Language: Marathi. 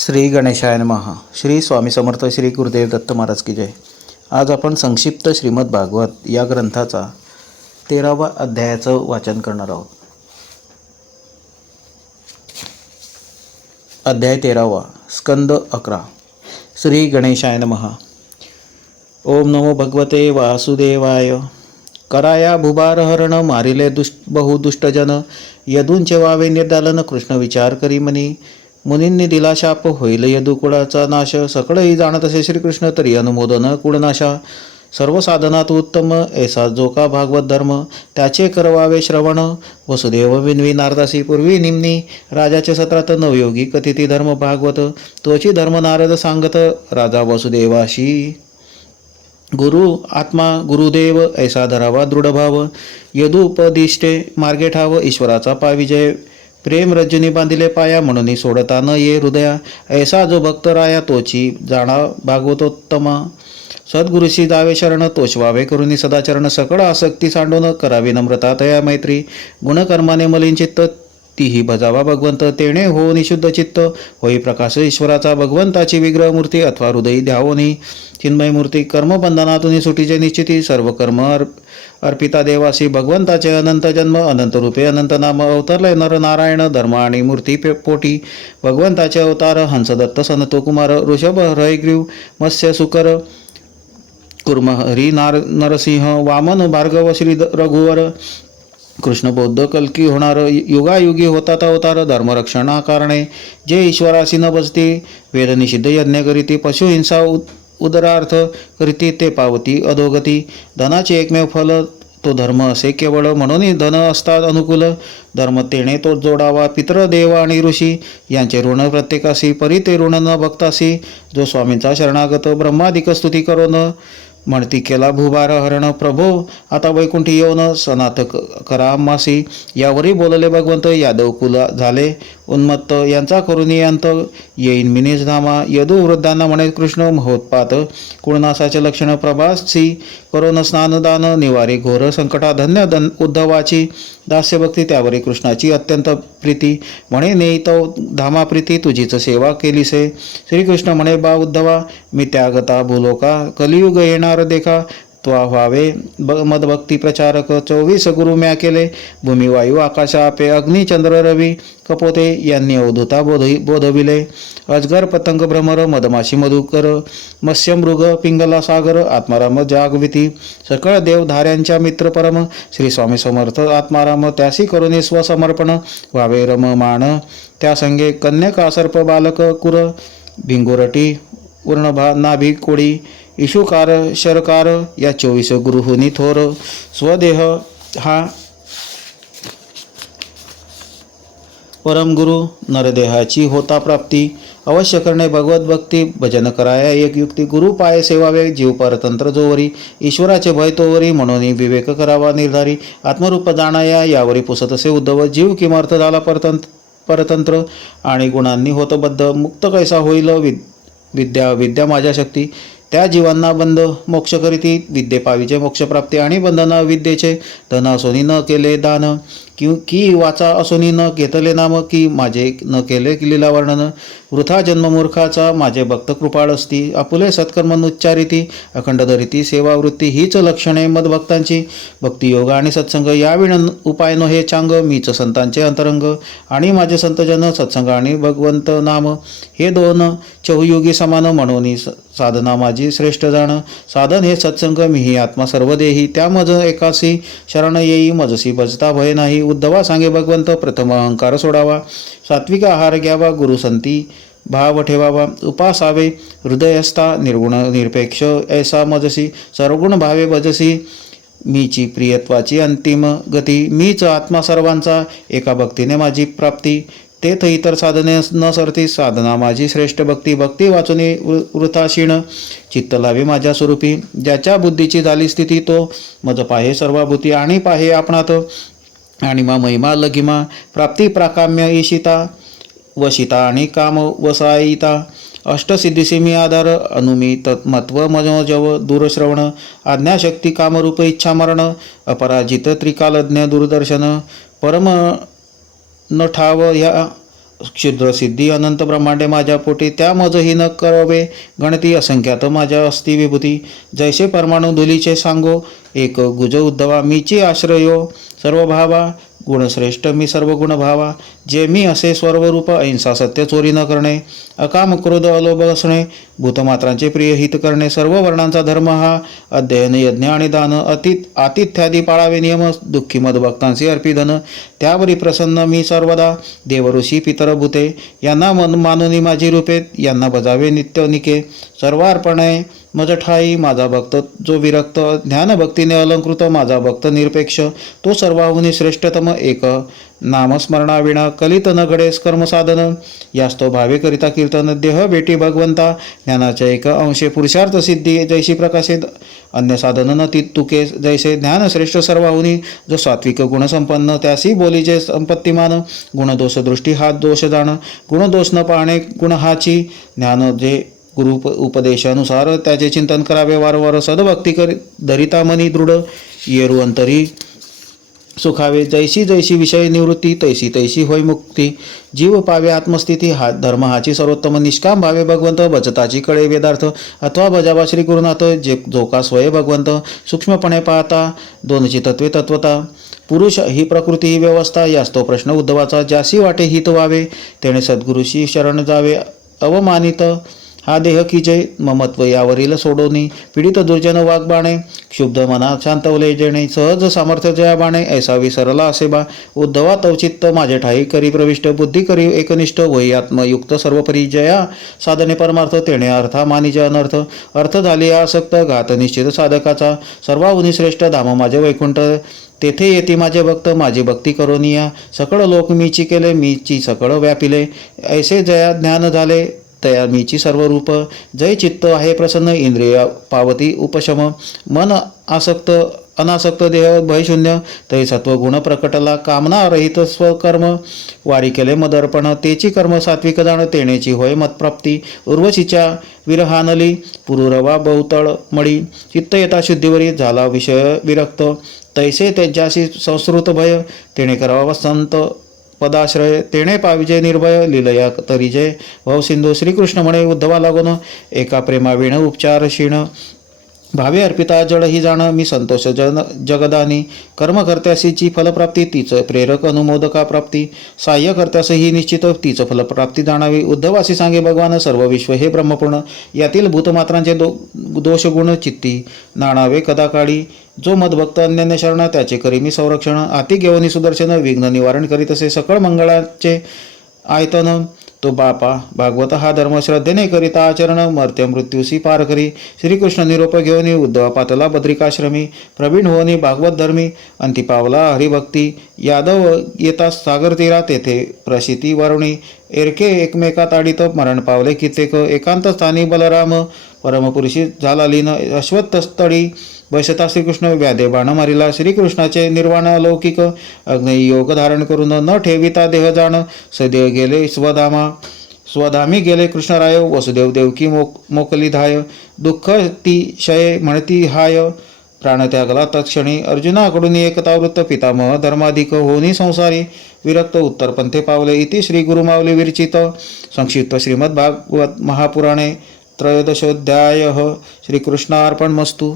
श्री गणेशाय महा श्री स्वामी समर्थ श्री गुरुदेव दत्त महाराज की जय. आज आपण संक्षिप्त श्रीमद भागवत या ग्रंथाचा तेरावा अध्यायाचं वाचन करणार आहोत. अध्याय तेरावा स्कंद अकरा. श्री गणेशाय महा ओम नमो भगवते वासुदेवाय. कराया भुभार हरण मारिले दुष्ट बहु दुष्टजन यदूंचे वावे निर्दालन कृष्ण विचार करी मनी. मुनींनी दिला शाप होईल यदुकुळाचा नाश सकळही जाणत असे श्रीकृष्ण तरी अनुमोदन कुळनाशा. सर्व साधनात उत्तम ऐसा जो का भागवत धर्म. त्याचे करवावे श्रवण. वसुदेव विनवी नारदासी पूर्वी निम्नी. राजाचे सत्रात नवयोगी कथिती धर्म भागवत. त्वची धर्म नारद सांगत राजा वसुदेवाशी. गुरु आत्मा गुरुदेव ऐसा धरावा दृढभाव यदुपदिष्टे मार्गे ठाव ईश्वराचा पाविजय. प्रेम रज्जुनी बांधिले पाया म्हणून सोडता न ये हृदया. ऐसा जो भक्त राया तोची जाणा भागवतोत्तमा. सद्गुरुशी जावे शरण तोच वावे करुनी सदाचरण सकळ आसक्ती सांडून करावी नम्रता तया मैत्री. गुणकर्माने मलिन चित्त तीही भजावा भगवंत तेणे हो निशुद्ध चित्त. होई प्रकाश ईश्वराचा भगवंताची विग्रह मूर्ती अथवा हृदयी ध्यावोनी चिन्मय मूर्ती कर्मबंधनातून सुटीचे निश्चिती. सर्व कर्म अर्प अर्पिता देवासी भगवंताचे अनंत जन्म अनंत रूपे अनंत नाम अवतरले नर नारायण धर्म आणि मूर्ती पे- पोटी. भगवंताचे अवतार हंसदत्त सनतो कुमार ऋषभ हयग्रीव मत्स्य सुकर कुर्म हरी नार नरसिंह वामन भार्गव श्री द- रघुवर कृष्ण बौद्ध कल्की होणारं युगायुगी होता अवतार धर्मरक्षणा कारणे जे ईश्वरासी न बसते वेदनिषिद्ध यज्ञ करीती पशुहिंसा उद उदरार्थ करीती ते पावती अधोगती धनाचे एकमेव फल तो धर्म असे केवळ म्हणून धन असतात अनुकूल धर्म तेणे तो जोडावा पितृ देव आणि ऋषी यांचे ऋण प्रत्येकासी परी ते ऋण न भक्तासी जो स्वामींचा शरणागत ब्रह्मादिक स्तुती करून म्हणती केला भूभार हरण प्रभो. आता वैकुंठी येऊन सनात करा मासी. यावरही बोलले भगवंत यादव कुला झाले. उन्मत्त यांचा करुणी अंत. येईन मिनिस धामा. यदू वृद्धांना म्हणे कृष्ण महोत्पात. कुळनासाचे लक्षण प्रभासी करोन स्नानदान निवारी घोर संकटा धन्य धन उद्धवाची. दास्यभक्ती त्यावरी कृष्णाची अत्यंत प्रीती. म्हणे नेई तो धामा प्रीती तुझीच सेवा केलीसे. श्रीकृष्ण म्हणे बा उद्धवा मी त्यागता भूलोका. कलियुग येणार देखा त्वा व्हावे ब मदभक्ती प्रचारक चोवीस गुरु म्या केले भूमिवायू आकाश आपे चंद्र रवी कपोते यांनी अवधूता बोध बोधविले. अजगर पतंग भ्रमर मधमाशी मधुकर मत्स्यमृग पिंगला सागर आत्माराम जागविती सकळ देव धाऱ्यांच्या मित्र परम श्री स्वामी समर्थ आत्माराम त्यासी करुणे स्वसमर्पण व्हावे रममाण त्या संगे कन्यका सर्प बालक कुर भिंगुरटी पूर्णभा नाभी कोळी इशुकार शरकार या चोवीस गुरुहुनी थोर स्वदेह हा परमगुरु नरदेहाची होता प्राप्ती अवश्य करणे भगवत भक्ती भजन कराया एक युक्ती गुरु पाय सेवावे जीव परतंत्र जोवरी ईश्वराचे भय तोवरी म्हणून विवेक करावा निर्धारी आत्मरूप जाणाया यावरी पुसत असे उद्धव जीव किमर्थ झाला परतंत परतंत्र आणि गुणांनी होतबद्ध मुक्त कैसा होईल विद्या विद्या माझ्या शक्ती त्या जीवांना बंध मोक्ष करीती विद्ये पावीचे मोक्षप्राप्ती आणि बंधन विद्येचे धनासोनी न केले दान. कि की वाचा असोनी न घेतले नाम की माझे न केले लीला वर्णन वृथा जन्ममूर्खाचा माझे भक्त कृपाळ असती आपुले सत्कर्म उच्चारिती अखंड धरिती सेवावृत्ती हीच लक्षणे मदभक्तांची. भक्तियोग आणि सत्संग या विण उपाय न हे चांग मीच संतांचे अंतरंग आणि माझे संतजन सत्संग आणि भगवंत नाम. हे दोन चहुयोगी समान म्हणून स- साधना माझी श्रेष्ठ जाण. साधन हे सत्संग मीही आत्मा सर्व देही त्या मज एकासी शरण येई मजसी भजता भय नाही. उद्धवा सांगे भगवंत प्रथम अहंकार सोडावा. सात्विक आहार घ्यावा गुरुसंती भाव ठेवावा उपासावे हृदयस्था निर्गुण निरपेक्ष ऐसा मजसी. सर्वगुण भावे भजसी. मीची प्रियत्वाची अंतिम गती. मीच आत्मा सर्वांचा एका भक्तीने माझी प्राप्ती. तेथ इतर साधने न सरती साधना माझी श्रेष्ठ भक्ती. भक्ती वाचुनी वृ- वृथाशीण चित्त लावी माझ्या स्वरूपी. ज्याच्या बुद्धीची झाली स्थिती तो. मज पाहे सर्वाभूती आणि पाहे आपणात. आणि मा महिमा लघिमा प्राप्ती प्राकाम्य ईशिता वशिता आणि काम वसायिता अष्टसिद्धिसिमी आधार अनुमी तत्मत्व मनोजव दूरश्रवण आज्ञाशक्ती कामरूप इच्छामरण अपराजित त्रिकालज्ञ दूरदर्शन परम न ठाव या क्षुद्रसिद्धी अनंत ब्रह्मांडे माझ्या पोटी त्या मजही न करावे गणती असंख्यात माझ्या अस्ति विभूती जैसे परमाणू धुलीचे सांगो एक गुज उद्धवा मीची आश्रयो सर्व भावा गुणश्रेष्ठ मी सर्व गुण भावा जे मी असे सर्वरूप अहिंसा सत्य चोरी न करणे अकाम क्रोध अलोभ असणे भूतमात्रांचे प्रिय हित करणे सर्व वर्णांचा धर्म हा अध्ययन यज्ञ आणि दान अतित आतिथ्यादी पाळावे नियम दुःखी मदभक्तांचे अर्पिधन त्यावरी प्रसन्न मी सर्वदा देवऋषी पितर भूते यांना मन मानुनी माझी रूपे यांना बजावे नित्य निके सर्वार्पणे मज ठाई माझा भक्त जो विरक्त ज्ञानभक्तीने अलंकृत माझा भक्त निरपेक्ष तो सर्वाहुनी श्रेष्ठतम एक. नामस्मरणाविणा कलित न घडेस कर्मसाधन यास्तो भावेकरिता कीर्तन देह बेटी भगवंता. ज्ञानाच्या एक अंशे पुरुषार्थ सिद्धी जैशी प्रकाशित. अन्य साधन न ती तुके जैसे ज्ञान श्रेष्ठ सर्वाहुनी जो सात्विक गुणसंपन्न त्यासी बोलीचे संपत्तिमान. गुणदोष दृष्टी हात दोष जाण. गुणदोष न पाहणे गुण हाची. ज्ञान जे गुरु उप उपदेशानुसार त्याचे चिंतन करावे. वारंवार सदभक्ती कर धरिता मनी दृढ येरू अंतरी सुखावे. जैशी जैशी विषय निवृत्ती तैशी तैशी होय मुक्ती. जीव पावे आत्मस्थिती हा धर्म हाची सर्वोत्तम निष्काम भावे भगवंत. बचताची कळे वेदार्थ अथवा बजावा श्री गुरुनाथ जे जोका स्वय भगवंत. सूक्ष्मपणे पाहता दोनची तत्वे तत्वता. पुरुष ही प्रकृती ही व्यवस्था यास्तो प्रश्न उद्धवाचा. ज्यासी वाटे हित व्हावे तेणे सद्गुरुशी शरण जावे. अवमानित हा देह किचय ममत्व यावरील सोडोनी पीडित दुर्जन वाघबाणे क्षुब्ध मनात शांतवले जेणे सहज सामर्थ्य जया बाणे ऐसा विसरला असे बा उद्धवा तवचित्त माझे ठाई करी प्रविष्ट बुद्धी करी एकनिष्ठ वही आत्मयुक्त सर्वपरी जया साधने परमार्थ तेणे अर्था मानिजे अनर्थ अर्थ झाली आसक्त घात निश्चित साधकाचा सर्वाहुनी श्रेष्ठ धाम माझे वैकुंठ तेथे येते माझे भक्त माझी भक्ती करोनिया सकळ लोक मीची केले मीची सकळ व्यापिले ऐसे जया ज्ञान झाले तया मीची सर्व रूप जय चित्त आहे प्रसन्न इंद्रिय पावती उपशम मन आसक्त अनासक्त देह भयशून्य तै सत्व गुण प्रकटला कामना रहित स्वकर्म वारी केले मदर्पण तेची कर्म सात्विक जाण तेणेची होय मतप्राप्ती उर्वशीच्या विरहानली पुरुरवा बहुतळ मळी चित्त येता शुद्धीवरी झाला विषय विरक्त तैसे त्याच्याशी संस्कृत भय तेणे करावा संत पदाश्रय तेणे पाविजे निर्भय लिलया तरी जय भाऊ सिंधू श्रीकृष्ण म्हणे उद्धवा लागून एका प्रेमाविण उपचार क्षीण भावे अर्पिता जड ही जाणं मी संतोष जन जगदानी. कर्म कर्त्यासीची फलप्राप्ती तिचं प्रेरक अनुमोदका प्राप्ती सहाय्यकर्त्यास ही निश्चित तिचं फलप्राप्ती जाणावी. उद्धवासी सांगे भगवान सर्व विश्व हे ब्रह्मपूर्ण. यातील भूतमात्रांचे दो दोषगुण चित्ती. नाणावे कदाकाळी. जो मदभक्त अन्यान्य शरण त्याचे करी मी संरक्षण. आती घेवनी सुदर्शन विघ्न निवारण करीत असे सकळ मंगळाचे आयतन. तो बापा भागवत हा धर्म श्रद्धेने करिता आचरण मर्त्य मृत्यूसी पार करी. श्रीकृष्ण निरोप घेऊन उद्धवा पातला बद्रिकाश्रमी प्रवीण होनी भागवत धर्मी अंती पावला हरिभक्ती यादव येता सागर तीरा तेथे प्रसिती वरुणी. एरके एकमेकात ताडीत मरण पावले कित्येक एकांत स्थानी बलराम परमपुरुषी झाला लीन अश्वत्थस्थळी. बसता श्रीकृष्ण व्याधे बाण मारिला श्रीकृष्णाचे निर्वाण अलौकिक योग धारण करून न ठेविता देह जाण सदेव गेले स्वधामा स्वधामी गेले कृष्णराय वसुदेव देवकी मोक मोकली धाय दुःख ती शये म्हणती हाय प्राणत्यागला तत्क्षणी अर्जुनाकडून एकतावृत्त पितामह धर्माधिक होनी संसारी विरक्त उत्तरपंथे पावले इति श्री गुरुमावली विरचित संक्षिप्त श्रीमद्भागवत महापुराणे त्रयोदशोध्याय श्रीकृष्णार्पणमस्तु.